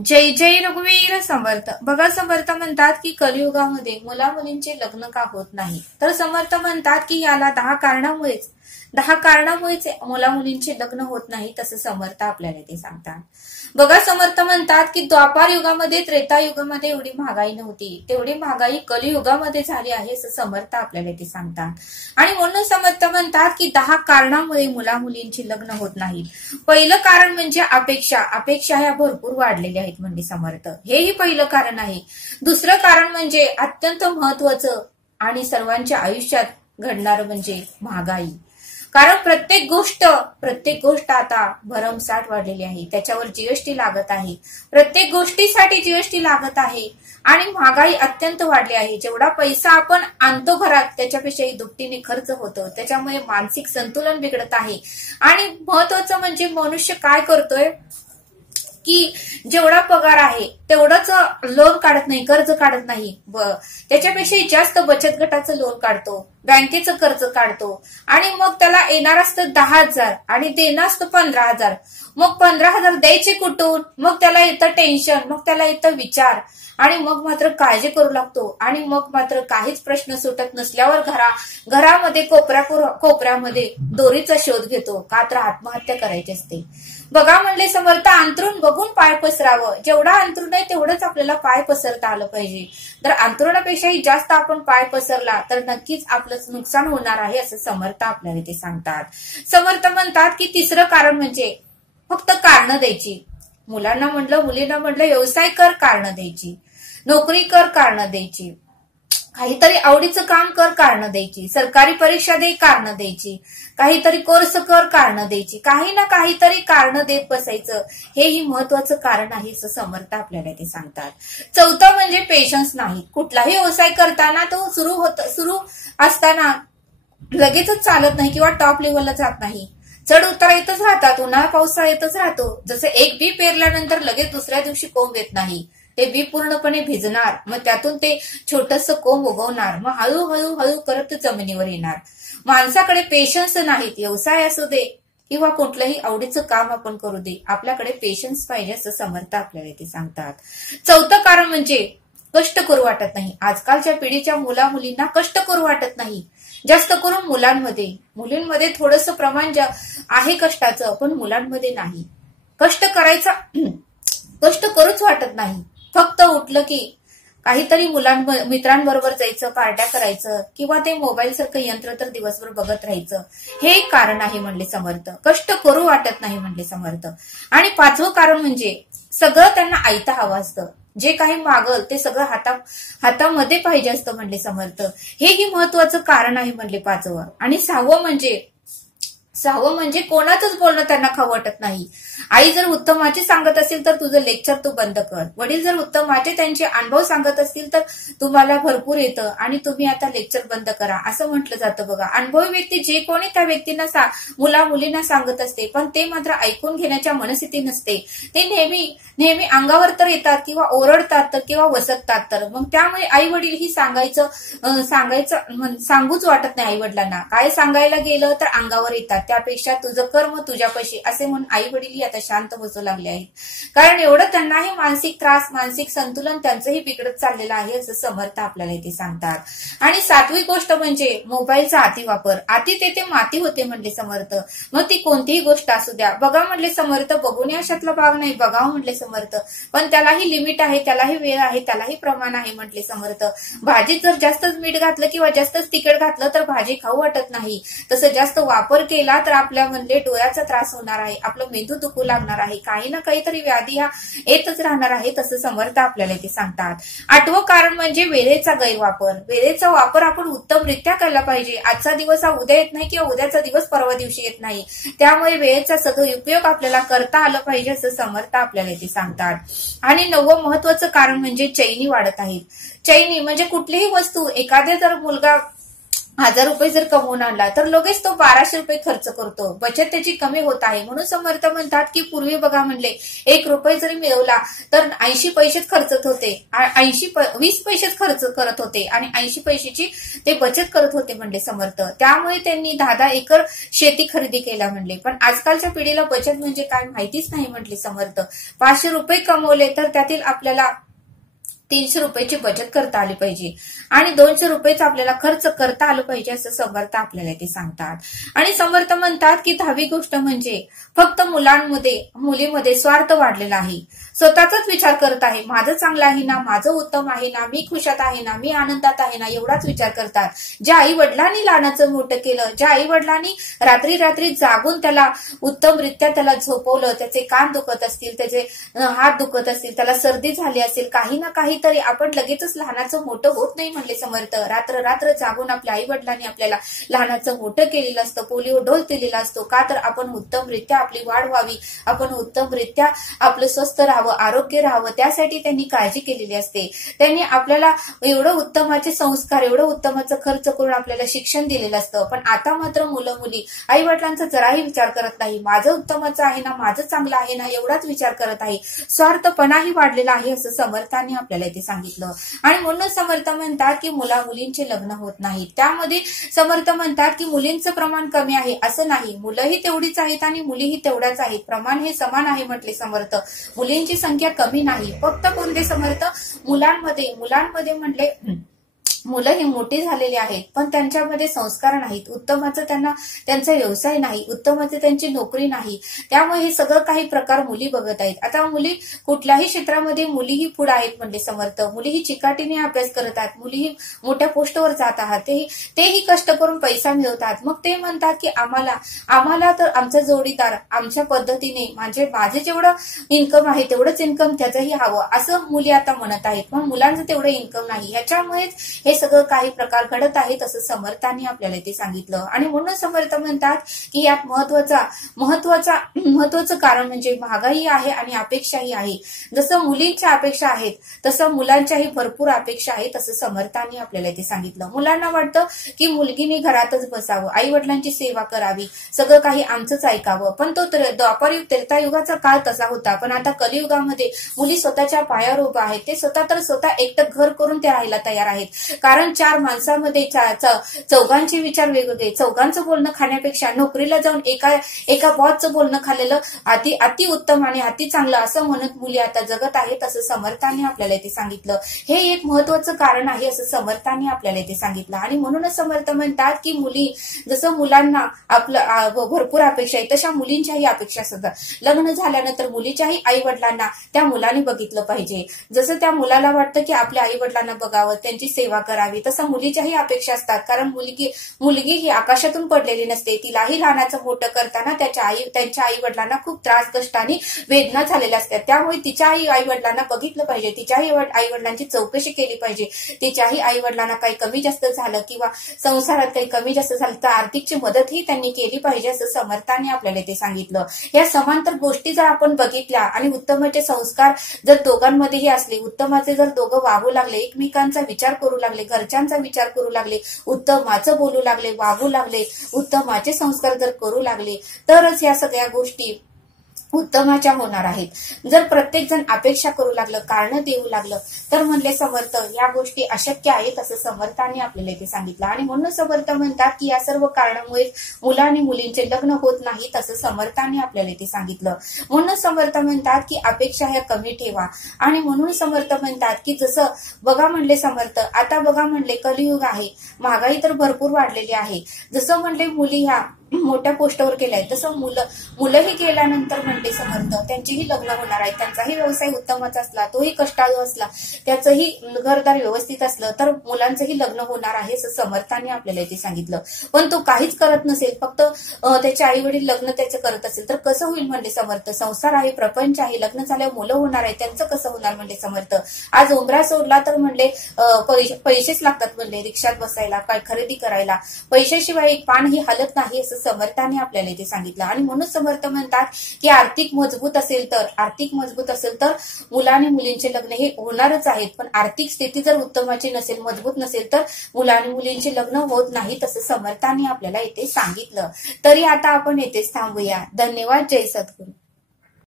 जय जय रघुवीर समर्थ. बघा, समर्थ म्हणतात की कलियुगामध्ये मुला मुलींचे लग्न का होत नाही. तर समर्थ म्हणतात की याला 10 कारणामुळेच मुला मुलींचे लग्न होत नाही, तसं समर्थ आपल्याला ते सांगतात. बघा, समर्थ म्हणतात की द्वापार युगामध्ये, त्रेता युगामध्ये एवढी महागाई नव्हती, तेवढी महागाई कलियुगामध्ये झाली आहे, असं समर्थ आपल्याला ते सांगतात. आणि म्हणून समर्थ म्हणतात की 10 कारणामुळे मुला मुलींची लग्न होत नाही. पहिलं कारण म्हणजे अपेक्षा ह्या भरपूर वाढलेल्या आहेत म्हणजे समर्थ, हेही पहिलं कारण आहे. दुसरं कारण म्हणजे अत्यंत महत्वाचं आणि सर्वांच्या आयुष्यात घडणारं म्हणजे महागाई. कारण प्रत्येक गोष्ट आता भरमसाठ वाढलेली आहे, त्याच्यावर जीएसटी लागत आहे, प्रत्येक गोष्टीसाठी जीएसटी लागत आहे आणि महागाई अत्यंत वाढली आहे. जेवढा पैसा आपण आणतो घरात त्याच्यापेक्षाही दुपटीने खर्च होतो, त्याच्यामुळे मानसिक संतुलन बिघडत आहे. आणि महत्वाचं म्हणजे मनुष्य काय करतोय की जेवढा पगार आहे तेवढंच लोन काढत नाही, कर्ज काढत नाही, त्याच्यापेक्षाही जास्त बचत गटाचं लोन काढतो, बँकेचं कर्ज काढतो आणि मग त्याला येणार असतं 10,000 आणि देणं असतं 15,000. मग 15,000 द्यायचे कुठून? मग त्याला येतं टेन्शन, मग त्याला येतं विचार आणि मग मात्र काळजी करू लागतो आणि मग मात्र काहीच प्रश्न सुटत नसल्यावर घरामध्ये कोपऱ्यामध्ये दोरीचा शोध घेतो, का तर आत्महत्या करायची असते. बघा म्हणले समर्थ, अंथरूण बघून पाय पसरावं. जेवढा अंथरूण आहे तेवढंच आपल्याला पाय पसरता आलं पाहिजे. तर अंथरुणापेक्षाही जास्त आपण पाय पसरला तर नक्कीच आपलंच नुकसान होणार आहे, असं समर्थ आपल्याला ते सांगतात. समर्थ म्हणतात की तिसरं कारण म्हणजे फक्त कारणं द्यायची. मुलींना म्हटलं व्यवसाय कर, कारणं द्यायची, नोकरी कर, कारणं द्यायची, काहीतरी आवडीचं काम कर, कारणं द्यायची, सरकारी परीक्षा दे, कारणं द्यायची, काहीतरी कोर्स कर, कारणं द्यायची, काही ना काहीतरी कारणं देत बसायचं. हेही महत्वाचं कारण आहे, असं समर्थ आपल्याला ते सांगतात. चौथं म्हणजे पेशन्स नाही. कुठलाही व्यवसाय करताना तो सुरू असताना लगेचच चालत नाही किंवा टॉप लेवलला जात नाही. चढ उतार येतच राहतात, उन्हाळा पावसाळा येतच राहतो. जसं एक बी पेरल्यानंतर लगेच दुसऱ्या दिवशी कोंब येत नाही, ते बी पूर्णपणे भिजणार, मग त्यातून ते छोटस कोंब उगवणार, मग हळूहळू करत जमिनीवर येणार. माणसाकडे पेशन्स नाहीत. व्यवसाय असू दे किंवा कुठलंही आवडीचं काम आपण करू दे, आपल्याकडे पेशन्स पाहिजे, असं समर्थ आपल्याला ते सांगतात. चौथं कारण म्हणजे कष्ट करू वाटत नाही. आजकालच्या पिढीच्या मुलींना कष्ट करू वाटत नाही. जास्त करून मुलींमध्ये थोडंसं प्रमाण आहे कष्टाचं, पण मुलांमध्ये नाही. कष्ट करूच वाटत नाही. फक्त उठलं की काहीतरी मित्रांबरोबर जायचं, पार्ट्या करायचं किंवा ते मोबाईल सारखं यंत्र तर दिवसभर बघत राहायचं, हे एक कारण आहे म्हणले समर्थ. कष्ट करू वाटत नाही म्हणले समर्थ. आणि पाचवं कारण म्हणजे सगळं त्यांना आयतं हवं असतं. जे काही मागल ते सगळं हातामध्ये पाहिजे असतं म्हणले समर्थ. हेही महत्वाचं कारण आहे म्हणले पाचवं. आणि सहावं म्हणजे कोणाचंच बोलणं त्यांना खाऊ वाटत नाही. आई जर उत्तमाचे सांगत असेल तर तुझं लेक्चर तू बंद कर. वडील जर उत्तमाचे त्यांचे अनुभव सांगत असतील तर तुम्हाला भरपूर येतं आणि तुम्ही आता लेक्चर बंद करा, असं म्हटलं जातं. बघा, अनुभवी व्यक्ती जे कोणी त्या व्यक्तींना मुलींना सांगत असते, पण ते मात्र ऐकून घेण्याच्या मनस्थिती नसते. ते नेहमी अंगावर तर येतात किंवा ओरडतात तर किंवा वसकतात तर. मग त्यामुळे आई वडील ही सांगूच वाटत नाही. आई वडिलांना काय सांगायला गेलं तर अंगावर येतात. त्यापेक्षा तुझं कर्म तुझ्यापाशी, असे म्हणून आई वडील आता शांत बसू लागले आहेत. कारण एवढं त्यांनाही मानसिक त्रास, मानसिक संतुलन त्यांचंही बिघडत चाललेलं आहे, असं समर्थ आपल्याला इथे सांगतात. आणि सातवी गोष्ट म्हणजे मोबाईलचा अतिवापर. अति तेथे माती होते म्हणले समर्थ. मग ती कोणतीही गोष्ट असू द्या. बघा म्हणले समर्थ, बघून अशातला भाग नाही, बघावं म्हणले समर्थ, पण त्यालाही लिमिट आहे, त्यालाही वेळ आहे, त्यालाही प्रमाण आहे म्हटले समर्थ. भाजीत जर जास्तच मीठ घातलं किंवा जास्तच तिखट घातलं तर भाजी खाऊ वाटत नाही. तसं जास्त वापर केला तर आपल्या म्हणले डोळ्याचा त्रास होणार आहे, आपलं मेंदू दुखू लागणार आहे, काही ना काहीतरी व्याधी ह्या येतच राहणार आहे, तसं समर्थ आपल्याला ते सांगतात. आठवं कारण म्हणजे वेळेचा गैरवापर. वेळेचा वापर आपण उत्तमरित्या केला पाहिजे. आजचा दिवस हा उद्या येत नाही किंवा उद्याचा दिवस परवा दिवशी येत नाही, त्यामुळे वेळेचा सदुपयोग आपल्याला करता आलं पाहिजे, असं समर्थ आपल्याला ते सांगतात. आणि 9वं महत्वाचं कारण म्हणजे चैनी वाढत आहेत. चैनी म्हणजे कुठलीही वस्तू, एखाद्या जर मुलगा ₹1000 जर कमवून आणला तर लगेच तो ₹1200 खर्च करतो, बचत त्याची कमी होत आहे. म्हणून समर्थ म्हणतात की पूर्वी बघा म्हणले ₹1 जरी मिळवला तर 80 पैसेच खर्चत होते, 20 पैसेच खर्च करत होते आणि 80 पैशाची ते बचत करत होते म्हणले समर्थ. त्यामुळे त्यांनी 10-10 एकर शेती खरेदी केला म्हणले. पण आजकालच्या पिढीला बचत म्हणजे काय माहितीच नाही म्हटले समर्थ. ₹500 कमवले तर त्यातील आपल्याला ₹300ची बचत करता आली पाहिजे आणि ₹200 आपल्याला खर्च करता आलं पाहिजे असं समर्थ आपल्याला ते सांगतात. आणि समर्थ म्हणतात की 10वी गोष्ट म्हणजे फक्त मुलीमध्ये स्वार्थ वाढलेला आहे. स्वतःचाच विचार करत आहे, माझं चांगलं आहे ना, माझं उत्तम आहे ना, मी खुशात आहे ना, मी आनंदात आहे ना, एवढाच विचार करतात. ज्या आई वडिलांनी लहानाचं मोठं केलं, ज्या आई वडिलांनी रात्री रात्री जागून त्याला उत्तमरित्या त्याला झोपवलं, त्याचे कान दुखत असतील, त्याचे हात दुखत असतील, त्याला सर्दी झाली असेल, काही ना काहीतरी आपण लगेचच लहानाचं मोठं होत नाही म्हणले समर्थ. रात्र रात्र जागून आपल्या आई वडिलांनी आपल्याला लहानाचं मोठं केलेलं असतं, पोलिओ डोस दिलेला असतो. का तर आपण उत्तमरित्या आपली वाढ व्हावी, आपण उत्तमरित्या आपलं स्वस्थ राहावं, आरोग्य राहावं, त्यासाठी त्यांनी काळजी केलेली असते. त्यांनी आपल्याला एवढं उत्तमाचे संस्कार, एवढं उत्तमाचं खर्च करून आपल्याला शिक्षण दिलेलं असतं. पण आता मात्र मुलं मुली आई वडिलांचा जराही विचार करत नाही. माझं उत्तमाचं आहे ना, माझं चांगलं आहे ना, एवढाच विचार करत आहे. स्वार्थपणाही वाढलेला आहे असं समर्थांनी आपल्याला इथे सांगितलं. आणि म्हणून समर्थ म्हणतात की मुला मुलींचे लग्न होत नाही. त्यामध्ये समर्थ म्हणतात की मुलींचं प्रमाण कमी आहे असं नाही, मुलंही तेवढीच आहेत आणि मुलीही तेवढ्याच आहेत, प्रमाण हे समान आहे म्हटले समर्थ. मुलींची संख्या कमी नाही, फक्त कोणते समर्थ मुलांमध्ये म्हटले मुलं ही मोठी झालेली आहेत पण त्यांच्यामध्ये संस्कार नाहीत, उत्तमाचं त्यांचा व्यवसाय नाही, उत्तमाचं त्यांची नोकरी नाही. त्यामुळे हे सगळं काही प्रकार मुली बघत आहेत. आता मुली कुठल्याही क्षेत्रामध्ये मुलीही पुढे आहेत म्हणले समर्थ. मुलीही चिकाटीने अभ्यास करत आहेत, मुलीही मोठ्या पोस्टवर जात आहात, तेही कष्ट करून पैसा मिळवतात. मग ते म्हणतात की आम्हाला तर आमचा जोडीदार आमच्या पद्धतीने म्हणजे माझे जेवढं इन्कम आहे तेवढंच इन्कम त्याचंही हवं असं मुली आता म्हणत आहेत. पण मुलांचं तेवढं इन्कम नाही, ह्याच्यामुळेच हे सगळं काही प्रकार घडत आहेत असं समर्थांनी आपल्याला ते सांगितलं. आणि म्हणून समर्थ म्हणतात की यात महत्वाचं कारण म्हणजे महागाई आहे आणि अपेक्षाही आहे. जसं मुलींच्या अपेक्षा आहेत तसं मुलांच्याही भरपूर अपेक्षा आहेत असं समर्थांनी आपल्याला ते सांगितलं. मुलांना वाटतं की मुलगीने घरातच बसावं, आई वडिलांची सेवा करावी, सगळं काही आमचंच ऐकावं. पण तो द्वापारयुग त्रेतायुगाचा काळ तसा होता. पण आता कलियुगामध्ये मुली स्वतःच्या पायावर उभा आहेत, ते स्वतः एकटं घर करून ते राहायला तयार आहेत. कारण 4 माणसामध्ये चौघांचे विचार वेगवेगळे, चौघांचं बोलणं खाण्यापेक्षा नोकरीला जाऊन एका बॉसचं बोलणं खाल्लेलं अति उत्तम आणि अति चांगलं असं म्हणत मुली आता जगत आहेत असं समर्थांनी आपल्याला इथे सांगितलं. हे एक महत्वाचं कारण आहे असं समर्थांनी आपल्याला इथे सांगितलं. आणि म्हणूनच समर्थ म्हणतात की मुली जसं मुलांना आपलं भरपूर अपेक्षा आहे तशा मुलींच्याही अपेक्षा असतात. लग्न झाल्यानंतर मुलीच्याही आई वडिलांना त्या मुलाने बघितलं पाहिजे. जसं त्या मुलाला वाटतं की आपल्या आई वडिलांना बघावं, त्यांची सेवा करावी, तसं मुलीच्याही अपेक्षा असतात. कारण मुलगी ही आकाशातून पडलेली नसते, तिलाही लहानाचं मोठं करताना त्यांच्या आई वडिलांना खूप त्रास, कष्ट आणि वेदना झालेल्या असतात. त्यामुळे तिच्याही आई वडिलांना बघितलं पाहिजे, तिच्याही आई वडिलांची चौकशी केली पाहिजे. तिच्याही आई वडिलांना काही कमी जास्त झालं किंवा संसारात काही कमी जास्त झालं तर आर्थिकची मदतही त्यांनी केली पाहिजे असं समर्थांनी आपल्याला ते सांगितलं. या समांतर गोष्टी जर आपण बघितल्या आणि उत्तमाचे संस्कार जर दोघांमध्येही असले, उत्तमाचे जर दोघं वागू लागले, एकमेकांचा विचार करू लागले, घरच्यांचा विचार करू लागले, उत्तमाचं बोलू लागले, वागू लागले, उत्तमाचे संस्कार जर करू लागले तरच या सगळ्या गोष्टी उत्तमाच्या होणार आहेत. जर प्रत्येक जण अपेक्षा करू लागलं, कारण देऊ लागलं तर म्हणले समर्थ या गोष्टी अशक्य आहेत असं समर्थांनी आपल्याला इथे सांगितलं. आणि म्हणून समर्थ म्हणतात की या सर्व कारणामुळे मुलं आणि मुलींचे लग्न होत नाहीत असं समर्थांनी आपल्याला इथे सांगितलं. म्हणून समर्थ म्हणतात की अपेक्षा ह्या कमी ठेवा. आणि म्हणून समर्थ म्हणतात की जसं बघा म्हणले समर्थ, आता बघा म्हणले कलियुग आहे, महागाई तर भरपूर वाढलेली आहे. जसं म्हणले मुली ह्या मोठ्या पोस्टवर गेलाय तसं मुलंही गेल्यानंतर म्हणले समर्थ त्यांचेही लग्न होणार आहे, त्यांचाही व्यवसाय उत्तमाचा असला, तोही कष्टाळू असला, त्याचंही घरदार व्यवस्थित असलं तर मुलांचंही लग्न होणार आहे असं समर्थांनी आपल्याला इथे सांगितलं. पण तो काहीच करत नसेल, फक्त त्याचे आई वडील लग्न त्याचं करत असेल तर कसं होईल म्हणले समर्थ. संसार आहे, प्रपंच आहे, लग्न झाल्यावर मुलं होणार आहे, त्यांचं कसं होणार म्हणले समर्थ. आज उंबरा सोडला तर म्हणले पैसेच लागतात म्हणले, रिक्षात बसायला, काय खरेदी करायला, पैशाशिवाय एक पान ही हलत नाही असं समर्थाने आपल्याला इथे सांगितलं. आणि म्हणून समर्थ म्हणतात की आर्थिक मजबूत असेल तर मुलं आणि मुलींचे लग्न हे होणारच आहेत. पण आर्थिक स्थिती जर उत्तमाची नसेल, मजबूत नसेल तर मुलं आणि मुलींचे लग्न होत नाही, तसं समर्थाने आपल्याला इथे सांगितलं. तरी आता आपण येथेच थांबूया. धन्यवाद. जय सद्गुरू.